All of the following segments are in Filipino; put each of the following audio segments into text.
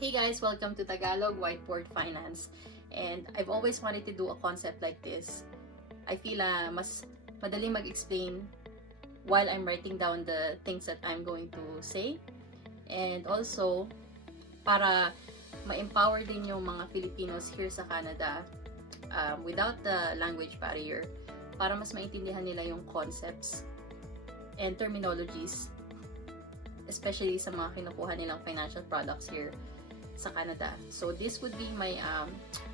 Hey guys, welcome to Tagalog Whiteboard Finance. And I've always wanted to do a concept like this. I feel mas madaling mag-explain while I'm writing down the things that I'm going to say. And also, para ma-empower din yung mga Filipinos here sa Canada without the language barrier, para mas maintindihan nila yung concepts and terminologies, especially sa mga kinukuha nilang financial products here sa Canada. So this would be my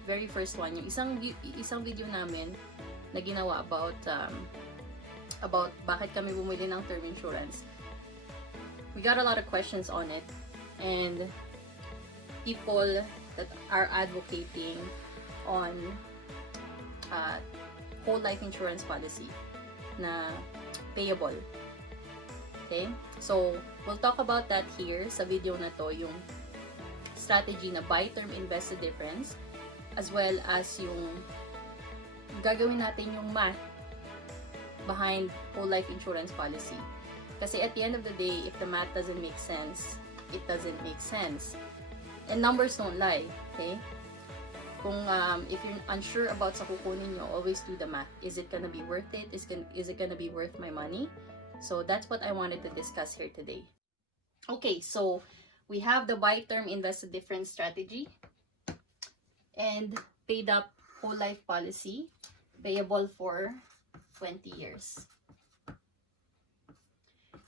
very first one, yung isang video namin na ginawa about bakit kami bumili ng term insurance. We got a lot of questions on it, and people that are advocating on whole life insurance policy na payable. Okay? So, we'll talk about that here sa video na to, yung strategy na buy term invest the difference, as well as yung gagawin natin yung math behind whole life insurance policy. Kasi at the end of the day, if the math doesn't make sense, it doesn't make sense. And numbers don't lie, okay? Kung if you're unsure about sa kukunin nyo, always do the math. Is it gonna be worth it? Is it gonna be worth my money? So that's what I wanted to discuss here today. Okay, so we have the buy term invest the difference strategy and paid up whole life policy payable for 20 years.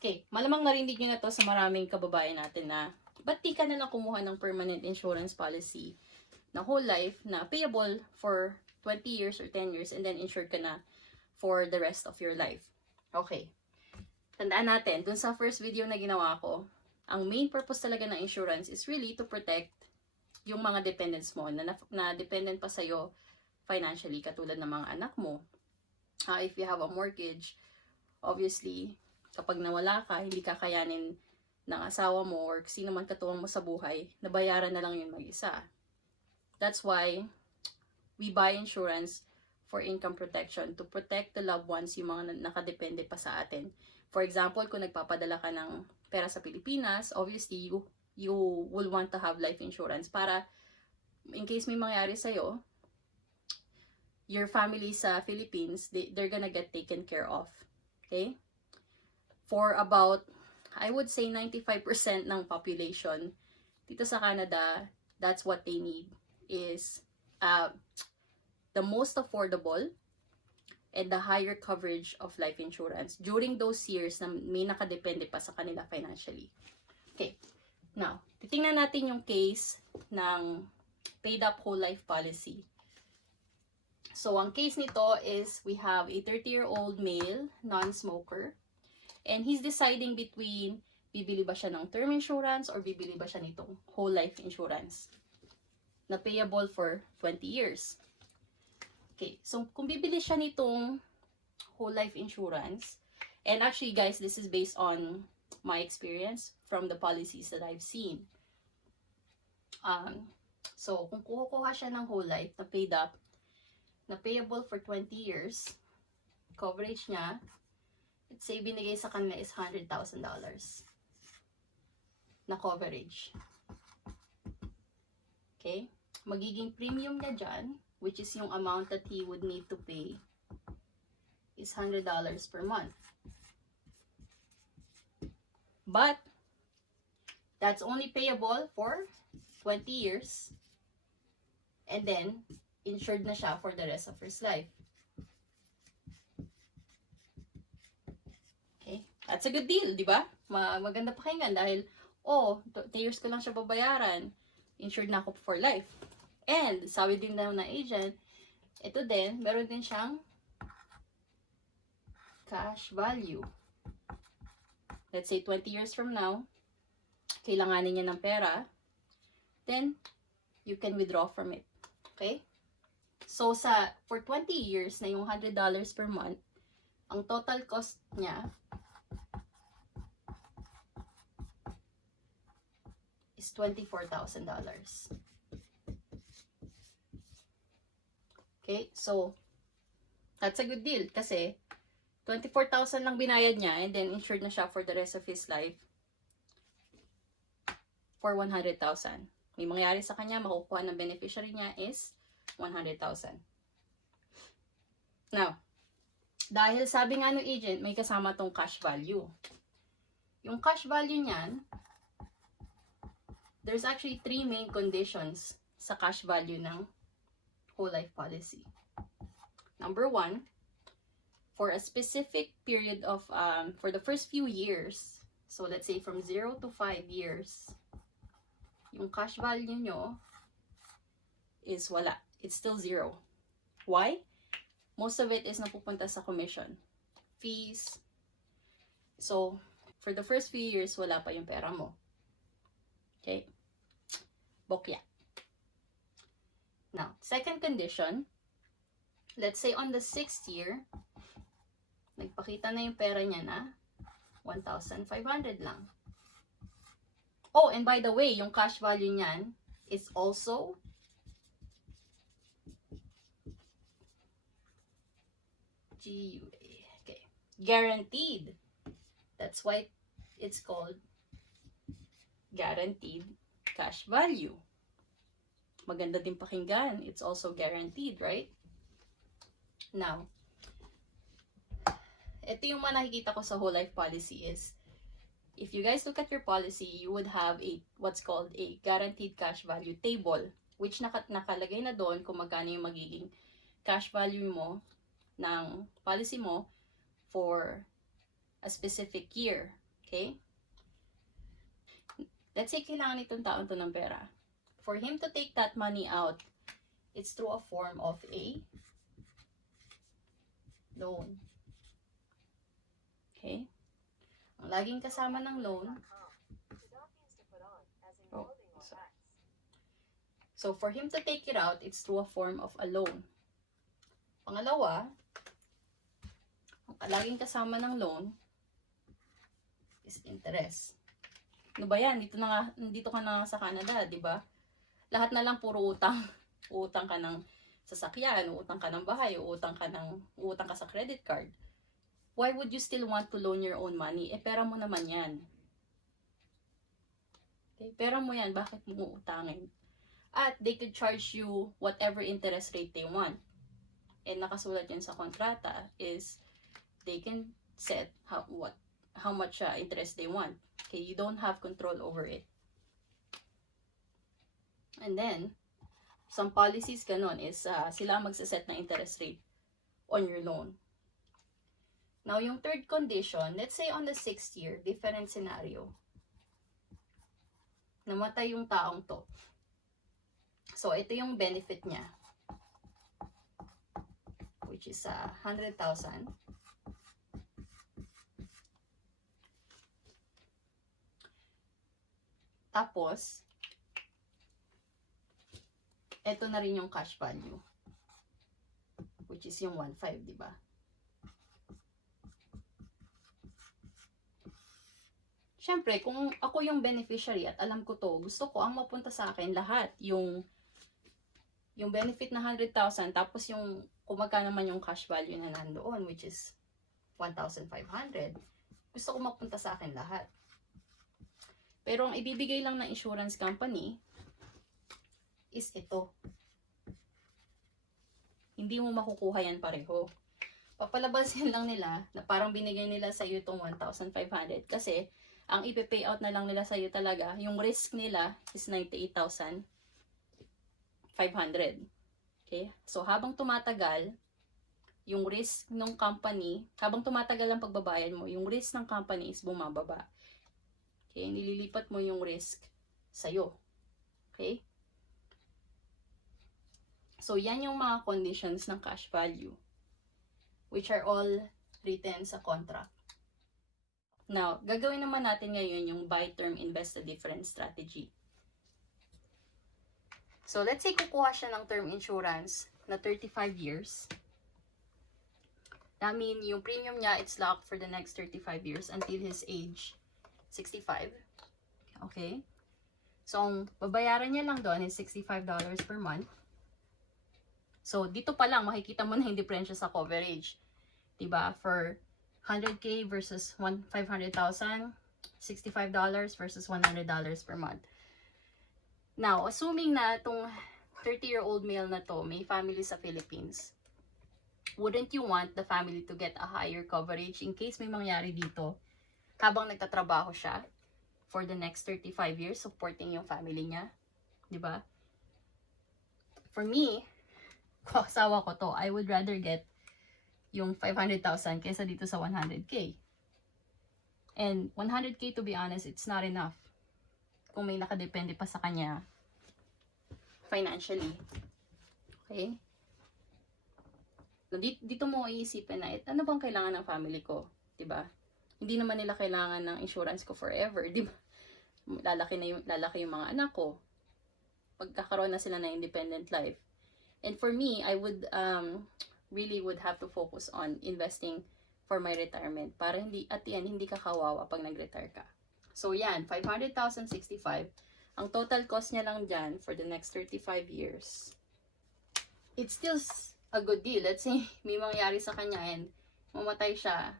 Okay, malamang narinig nyo na to sa maraming kababayan natin na ba't di ka na lang kumuha ng permanent insurance policy na whole life na payable for 20 years or 10 years and then insured ka na for the rest of your life. Okay, tandaan natin, dun sa first video na ginawa ko, ang main purpose talaga ng insurance is really to protect yung mga dependents mo na dependent pa sa'yo financially, katulad ng mga anak mo. If you have a mortgage, obviously, kapag nawala ka, hindi kakayanin ng asawa mo or sino man katuwang mo sa buhay, nabayaran na lang yun mag-isa. That's why we buy insurance for income protection, to protect the loved ones, yung mga nakadepende pa sa atin. For example, kung nagpapadala ka ng pera sa Pilipinas, obviously, you will want to have life insurance para in case may mangyari sa'yo, your family sa Philippines, they're gonna get taken care of. Okay? For about, I would say 95% ng population dito sa Canada, that's what they need, is the most affordable and the higher coverage of life insurance during those years na may nakadepende pa sa kanila financially. Okay, now, titingnan natin yung case ng paid up whole life policy. So, ang case nito is we have a 30-year-old male, non-smoker, and he's deciding between bibili ba siya ng term insurance or bibili ba siya nitong whole life insurance na payable for 20 years. Okay, so kung bibili siya nitong whole life insurance, and actually guys, this is based on my experience from the policies that I've seen. So kung kukuha siya ng whole life na paid up, na payable for 20 years, coverage niya, let's say binigay sa kanila is $100,000 na coverage. Okay, magiging premium niya dyan, which is yung amount that he would need to pay, is $100 per month. But, that's only payable for 20 years. And then, insured na siya for the rest of his life. Okay? That's a good deal, di ba? Maganda pakinggan dahil, 2 years ko lang siya babayaran. Insured na ako for life. And, sabi din daw na agent, ito din, meron din siyang cash value. Let's say, 20 years from now, kailanganin niya ng pera, then, you can withdraw from it. Okay? So, for 20 years na yung $100 per month, ang total cost niya is $24,000. Okay, so, that's a good deal kasi 24,000 lang binayad niya and then insured na siya for the rest of his life for 100,000. may mangyari sa kanya, makukuha ng beneficiary niya is 100,000. Now, dahil sabi nga ng agent, may kasama tong cash value. Yung cash value niyan, there's actually 3 main conditions sa cash value ng whole life policy. Number 1, for a specific period of, for the first few years, so let's say from 0 to 5 years, yung cash value nyo is wala. It's still 0. Why? Most of it is napupunta sa commission, fees. So, for the first few years, wala pa yung pera mo. Okay? Bokya. Now, second condition, let's say on the 6th year, nagpakita na yung pera niya na 1,500 lang. Oh, and by the way, yung cash value niyan is also okay, guaranteed. That's why it's called guaranteed cash value. Maganda din pakinggan. It's also guaranteed, right? Now, ito yung mga nakikita ko sa whole life policy is, if you guys look at your policy, you would have a what's called a guaranteed cash value table, which nakalagay na doon kung magkano yung magiging cash value mo ng policy mo for a specific year. Okay? Let's say kailangan itong taon to ng pera. For him to take that money out, it's through a form of a loan. Okay? Ang laging kasama ng loan. Oh, so for him to take it out, it's through a form of a loan. Pangalawa, ang laging kasama ng loan is interest. Ano ba yan? Dito ka na sa Canada, di ba? Lahat na lang puro utang. Utang ka ng sasakyan, utang ka ng bahay, utang ka sa credit card. Why would you still want to loan your own money? Eh, pera mo naman yan. Okay, pera mo yan, bakit mo utangin? At they could charge you whatever interest rate they want. And nakasulat yan sa kontrata is they can set how much interest they want. Okay, you don't have control over it. And then, some policies ganon is sila magsaset ng interest rate on your loan. Now, yung third condition, let's say on the 6th year, different scenario. Namatay yung taong to. So, ito yung benefit niya. Which is 100,000. Tapos, ito na rin yung cash value. Which is yung 1,500, di ba? Siyempre, kung ako yung beneficiary at alam ko to, gusto ko ang mapunta sa akin lahat. Yung benefit na 100,000, tapos yung kung magkano naman yung cash value na nandoon, which is 1,500. Gusto ko mapunta sa akin lahat. Pero ang ibibigay lang ng insurance company is ito. Hindi mo makukuha yan pareho. Papalabasin lang nila na parang binigay nila sa iyo itong 1,500 kasi ang ipe-pay out na lang nila sa iyo talaga, yung risk nila is 98,500. Okay? So, habang tumatagal, yung risk ng company, habang tumatagal ang pagbabayad mo, yung risk ng company is bumababa. Okay? Nililipat mo yung risk sa'yo. Okay? So, yan yung mga conditions ng cash value, which are all written sa contract. Now, gagawin naman natin ngayon yung buy term invest a different strategy. So, let's say kukuha siya ng term insurance na 35 years. That mean, yung premium niya, it's locked for the next 35 years until his age 65. Okay? So, ang babayaran niya lang doon is $65 per month. So, dito pa lang, makikita mo na yung diferensya sa coverage. Diba? For 100K versus 500,000, $65 versus $100 per month. Now, assuming na itong 30-year-old male na to may family sa Philippines, wouldn't you want the family to get a higher coverage in case may mangyari dito habang nagtatrabaho siya for the next 35 years supporting yung family niya? Diba? For me, kung asawa ko to, I would rather get yung 500,000 kaysa dito sa 100K. And 100K, to be honest, it's not enough kung may nakadepende pa sa kanya financially. Okay? Dito mo iisipin na, ano bang kailangan ng family ko? Diba? Hindi naman nila kailangan ng insurance ko forever. Diba? Lalaki yung mga anak ko. Pagkakaroon na sila ng independent life. And for me, I would really would have to focus on investing for my retirement para hindi at the end hindi ka kawawa pag nag-retire ka. So yan, 500,065. Ang total cost niya lang dyan for the next 35 years. It's still a good deal. Let's say may mangyari sa kanya and mamatay siya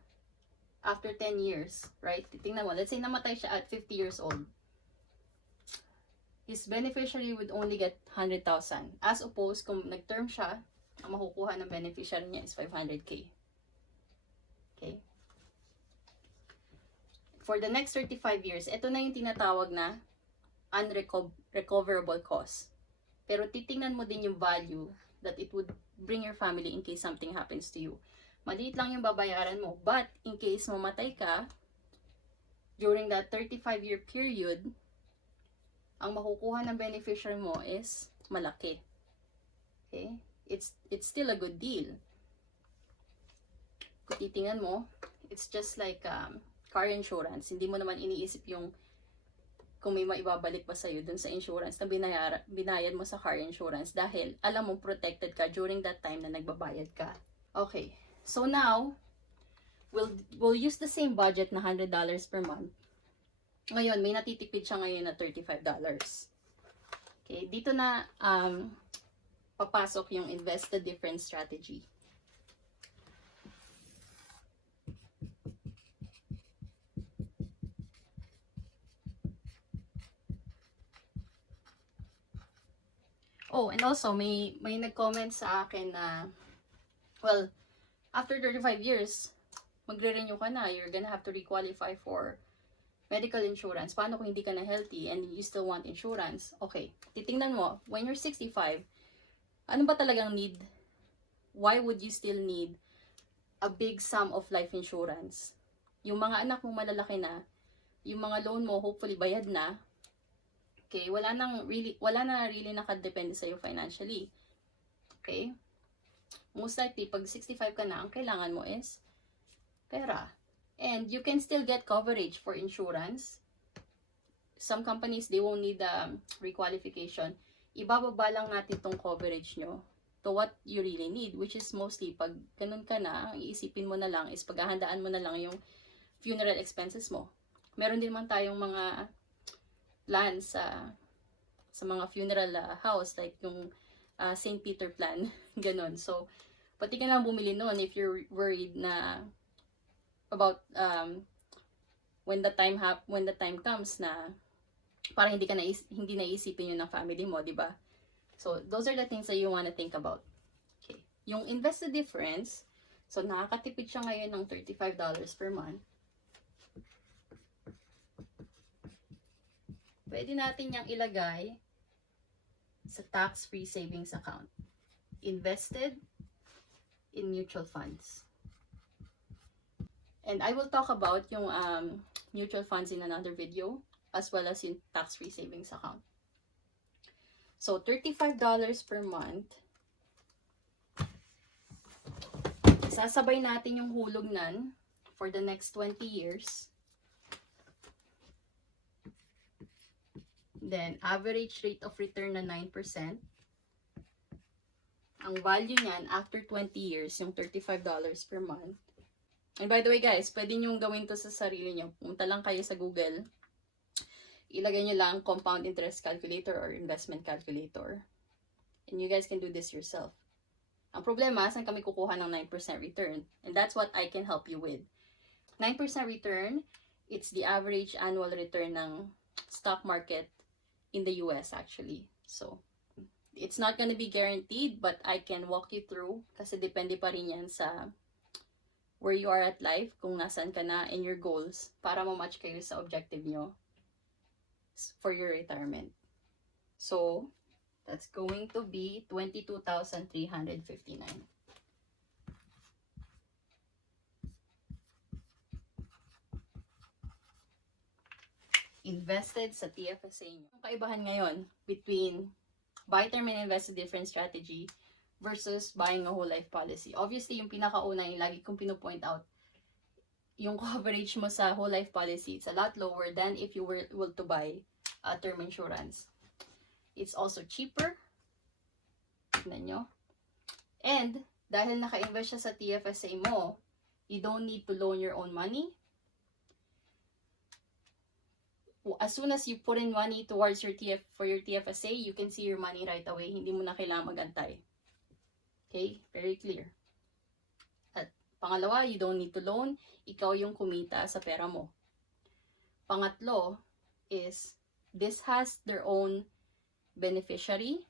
after 10 years, right? Tingnan mo, let's say namatay siya at 50 years old. His beneficiary would only get 100,000. As opposed, kung nag-term siya, ang makukuha ng beneficiary niya is 500K. Okay? For the next 35 years, ito na yung tinatawag na unrecoverable cost. Pero titingnan mo din yung value that it would bring your family in case something happens to you. Maliit lang yung babayaran mo. But, in case mamatay ka, during that 35-year period, ang makukuha ng beneficiary mo is malaki. Okay? It's still a good deal. Kung titingnan mo, it's just like car insurance. Hindi mo naman iniisip yung kung may maibabalik pa sa'yo dun sa insurance na binayad mo sa car insurance dahil alam mo protected ka during that time na nagbabayad ka. Okay. So now, we'll use the same budget na $100 per month. Ngayon, may natitipid siya ngayon na $35. Okay. Dito na papasok yung invest the difference strategy. Oh, and also, may nag-comment sa akin na, well, after 35 years, magre-renew ka na, you're gonna have to requalify for medical insurance. Paano kung hindi ka na healthy and you still want insurance? Okay, titingnan mo, when you're 65, ano ba talagang need? Why would you still need a big sum of life insurance? Yung mga anak mo malalaki na, yung mga loan mo hopefully bayad na, okay, wala na really nakadepende sa iyo financially. Okay? Most likely, pag 65 ka na, ang kailangan mo is pera. And you can still get coverage for insurance. Some companies, they won't need requalification. Ibababa lang natin tong coverage nyo to what you really need, which is mostly, pag ganun ka na, ang iisipin mo na lang is paghahandaan mo na lang yung funeral expenses mo. Meron din man tayong mga plans sa mga funeral house, like yung St. Peter plan, ganun. So, pati ka na bumili nun if you're worried na about when the time comes na para hindi naisipin yun ng family mo, di ba? So, those are the things that you want to think about. Okay. Yung invest the difference, so nakakatipid siya ngayon ng $35 per month. Pwede natin yang ilagay sa tax-free savings account. Invested in mutual funds. And I will talk about yung mutual funds in another video, as well as yung tax-free savings account. So, $35 per month. Sasabay natin yung hulog nan for the next 20 years. Then, average rate of return na 9%. Ang value niyan, after 20 years, yung $35 per month. And by the way, guys, pwede nyo gawin to sa sarili nyo. Punta lang kayo sa Google. Ilagay nyo lang compound interest calculator or investment calculator. And you guys can do this yourself. Ang problema, saan kami kukuha ng 9% return? And that's what I can help you with. 9% return, it's the average annual return ng stock market in the US actually. So, it's not gonna be guaranteed, but I can walk you through kasi depende pa rin yan sa where you are at life, kung nasan ka na and your goals para ma-match kayo sa objective nyo for your retirement. So, that's going to be 22,359. Invested sa TFSA nyo. Ang kaibahan ngayon between buy term and invest a different strategy versus buying a whole life policy. Obviously, yung pinakauna yung lagi kong pinopoint out, yung coverage mo sa whole life policy, it's a lot lower than if you were to buy a term insurance. It's also cheaper. Tignan nyo. And, dahil naka-invest siya sa TFSA mo, you don't need to loan your own money. As soon as you put in money towards your TFSA, you can see your money right away. Hindi mo na kailangan magantay. Okay? Very clear. At pangalawa, you don't need to loan. Ikaw yung kumita sa pera mo. Pangatlo is, this has their own beneficiary.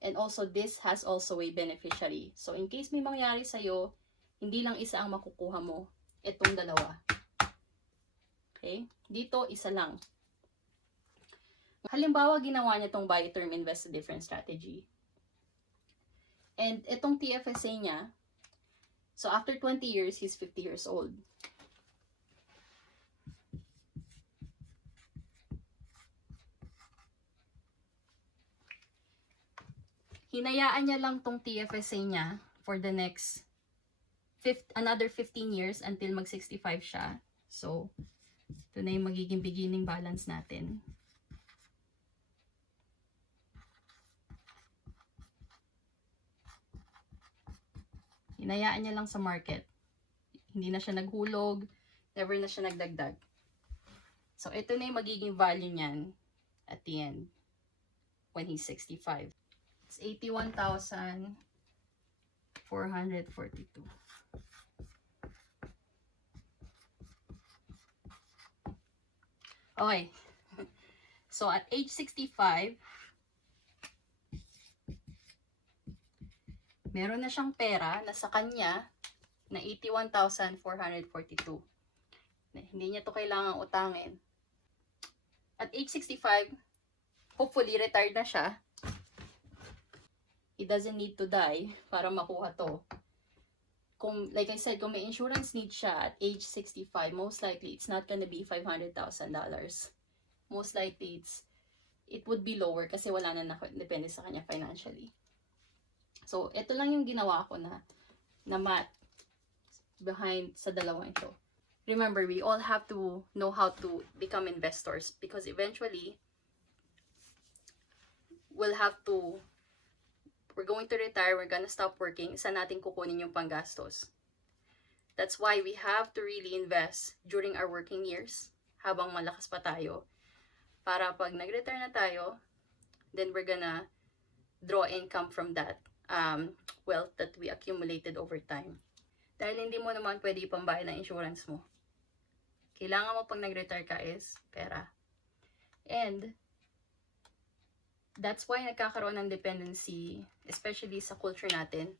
And also, this has also a beneficiary. So, in case may mangyari sa'yo, hindi lang isa ang makukuha mo. Itong dalawa. Okay? Dito, isa lang. Halimbawa, ginawa niya itong buy term invest a different strategy. And itong TFSA niya, so after 20 years, he's 50 years old. Hinayaan niya lang tong TFSA niya for the next another 15 years until mag-65 siya. So, ito na yung magiging beginning balance natin. Hinayaan niya lang sa market. Hindi na siya naghulog, never na siya nagdagdag. So, ito na yung magiging value niyan at the end when he's 65. It's 81,442. Okay. So, at age 65, meron na siyang pera na sa kanya na 81,442. Hindi niya to kailangang utangin. At age 65, hopefully retired na siya. He doesn't need to die para makuha to. Kung, like I said, kung may insurance need siya at age 65, most likely it's not gonna be $500,000. Most likely it would be lower kasi wala na depende sa kanya financially. So, ito lang yung ginawa ko na math behind sa dalawang ito. Remember, we all have to know how to become investors because eventually, we're going to retire, we're gonna stop working, saan natin kukunin yung panggastos. That's why we have to really invest during our working years, habang malakas pa tayo. Para pag nag-retire na tayo, then we're gonna draw income from that wealth that we accumulated over time. Dahil hindi mo naman pwede ipambayad ng insurance mo. Kailangan mo pag nag-retire ka is pera. And that's why nagkakaroon ng dependency, especially sa culture natin,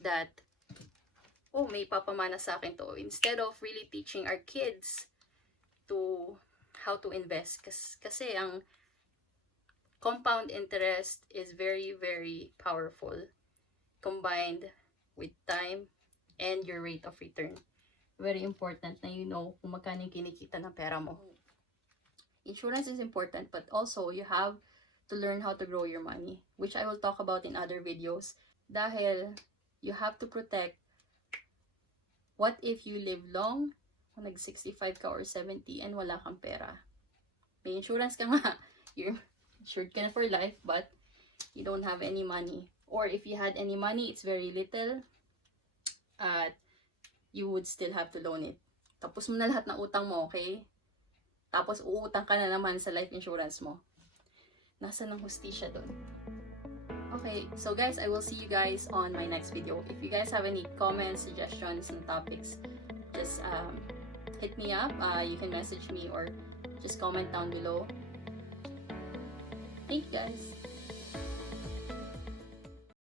that, oh, may papamana sa akin to. Instead of really teaching our kids to how to invest. Kasi ang compound interest is very, very powerful combined with time and your rate of return. Very important na you know kung magkano yung kinikita ng pera mo. Insurance is important, but also you have to learn how to grow your money, which I will talk about in other videos. Dahil you have to protect what if you live long, kung nag-65 ka or 70 and wala kang pera. May insurance ka nga, you're insured ka na for life, but you don't have any money. Or if you had any money, it's very little. You would still have to loan it. Tapos mo na lahat ng utang mo, okay? Tapos uutang ka na naman sa life insurance mo. Nasaan ang hustisya doon? Okay, so guys, I will see you guys on my next video. If you guys have any comments, suggestions, and topics, just hit me up. You can message me or just comment down below. Thank you guys.